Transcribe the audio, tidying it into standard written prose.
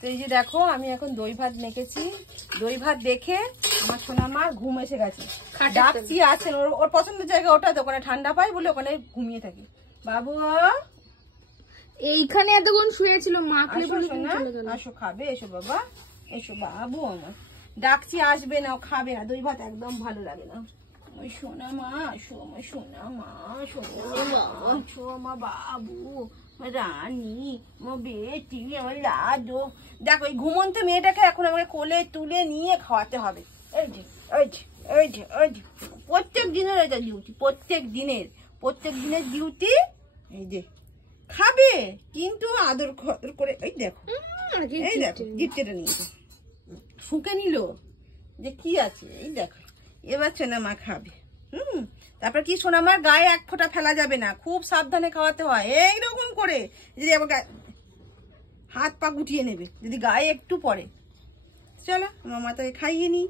তো এই যে দেখো আমি এখন দই ভাত মেখেছি। দই ভাত দেখে আমার সোনা মা ঘুম এসে গেছে। ডাকছি আছেন, ওর পছন্দের জায়গা ওটা, ওখানে ঠান্ডা পায় বলে ওখানে ঘুমিয়ে থাকে। বাবু এইখানে এতক্ষণ শুয়েছিল, মাখলে বলে চলে গেল। আসো খাবে, এসো বাবা, এসো বাবু আমার। ডাকছি আসবে না, খাবে না, দই ভাত একদম ভালো লাগে না। ওই সোনা মা, সোনা মা, সোনা বাবু, রানী, বেটি, আমার লাডো। দেখো এই ঘুমন্ত মেয়েটাকে এখন আমাকে কোলে তুলে নিয়ে খাওয়াতে হবে। এই যে এই যে এই যে এই যে প্রত্যেক দিনের এটা ডিউটি, প্রত্যেক দিনের ডিউটি। এই যে খাবে কিন্তু আদর করে। এই দেখো, এই দেখো গিফটটা নিয়েছে, শুকে নিল যে কি আছে। এই দেখো এবার সোনামা খাবে। তারপর কি সোনামার গায়ে এক ফোঁটা ফেলা যাবে না, খুব সাবধানে খাওয়াতে হয়। এইরকম করে যদি আমার হাত পা গুটিয়ে নেবে যদি গায়ে একটু পড়ে। চলো আমার মাথায় খাইয়ে নি।